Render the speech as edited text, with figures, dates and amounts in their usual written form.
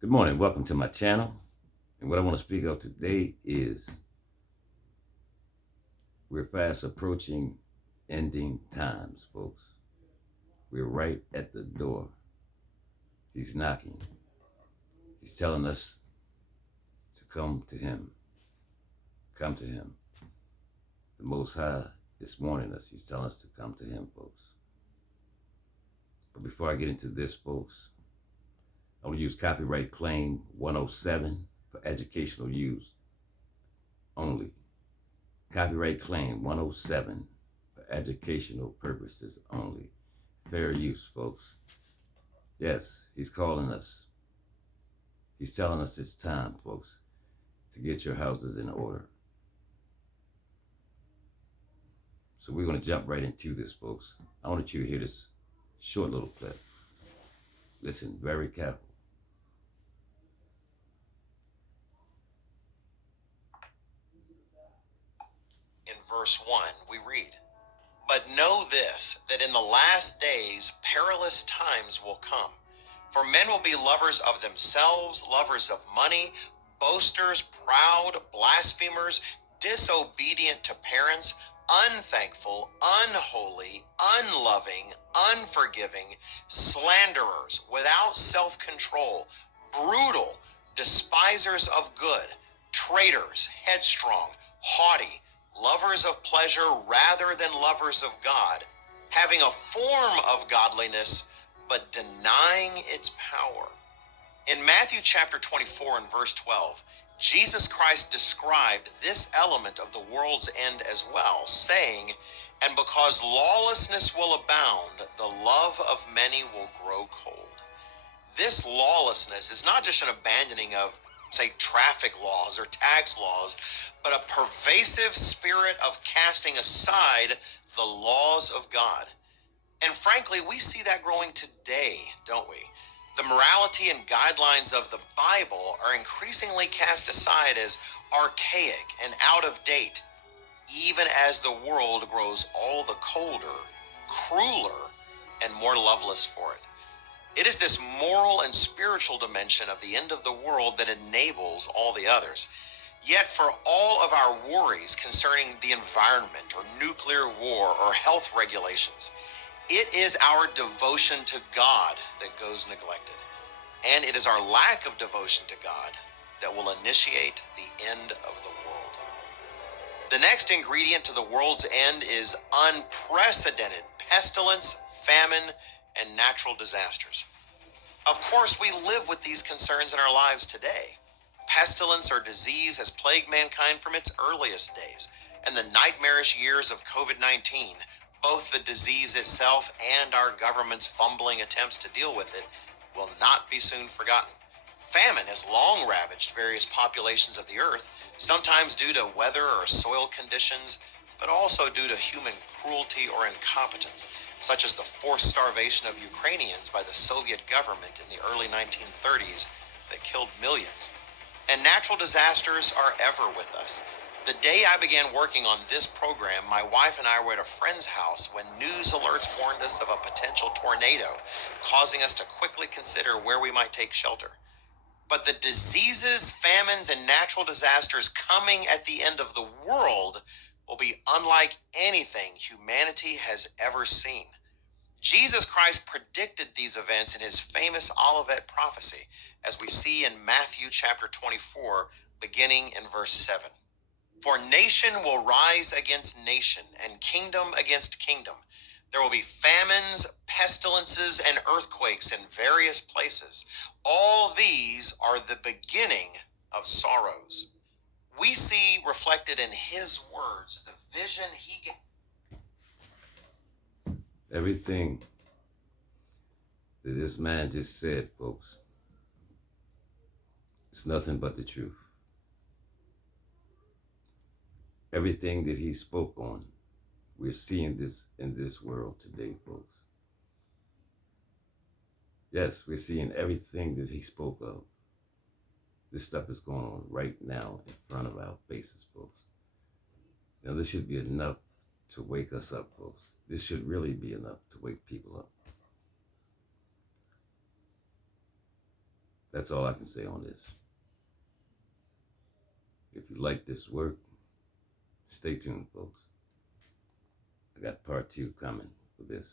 Good morning, welcome to my channel. And what I want to speak of today is we're fast approaching ending times, folks. We're right at the door. He's knocking. He's telling us to come to him. Come to him. The Most High is warning us. He's telling us to come to him, folks. But before I get into this, folks, I want to use copyright claim 107 for educational use only. Copyright claim 107 for educational purposes only. Fair use, folks. Yes, he's calling us. He's telling us it's time, folks, to get your houses in order. So we're going to jump right into this, folks. I want you to hear this short little clip. Listen very careful. In verse 1, we read, "But know this, that in the last days perilous times will come. For men will be lovers of themselves, lovers of money, boasters, proud, blasphemers, disobedient to parents, unthankful, unholy, unloving, unforgiving, slanderers, without self-control, brutal, despisers of good, traitors, headstrong, haughty, lovers of pleasure rather than lovers of God, having a form of godliness, but denying its power." In Matthew chapter 24 and verse 12, Jesus Christ described this element of the world's end as well, saying, "And because lawlessness will abound, the love of many will grow cold." This lawlessness is not just an abandoning of, say, traffic laws or tax laws, but a pervasive spirit of casting aside the laws of God. And frankly, we see that growing today, don't we? The morality and guidelines of the Bible are increasingly cast aside as archaic and out of date, even as the world grows all the colder, crueler, and more loveless for it. It is this moral and spiritual dimension of the end of the world that enables all the others. Yet for all of our worries concerning the environment or nuclear war or health regulations, it is our devotion to God that goes neglected. And it is our lack of devotion to God that will initiate the end of the world. The next ingredient to the world's end is unprecedented pestilence, famine, and natural disasters. Of course, we live with these concerns in our lives today. Pestilence or disease has plagued mankind from its earliest days, and the nightmarish years of COVID-19, both the disease itself and our government's fumbling attempts to deal with it, will not be soon forgotten. Famine has long ravaged various populations of the earth, sometimes due to weather or soil conditions, but also due to human cruelty or incompetence, such as the forced starvation of Ukrainians by the Soviet government in the early 1930s that killed millions. And natural disasters are ever with us. The day I began working on this program, my wife and I were at a friend's house when news alerts warned us of a potential tornado, causing us to quickly consider where we might take shelter. But the diseases, famines, and natural disasters coming at the end of the world will be unlike anything humanity has ever seen. Jesus Christ predicted these events in his famous Olivet prophecy, as we see in Matthew chapter 24, beginning in verse 7. "For nation will rise against nation, and kingdom against kingdom. There will be famines, pestilences, and earthquakes in various places. All these are the beginning of sorrows." We see reflected in his words the vision he gave. Everything that this man just said, folks, it's nothing but the truth. Everything that he spoke on, we're seeing this in this world today, folks. Yes, we're seeing everything that he spoke of. This stuff is going on right now in front of our faces, folks. Now, this should be enough to wake us up, folks. This should really be enough to wake people up. That's all I can say on this. If you like this work, stay tuned, folks. I got part 2 coming for this.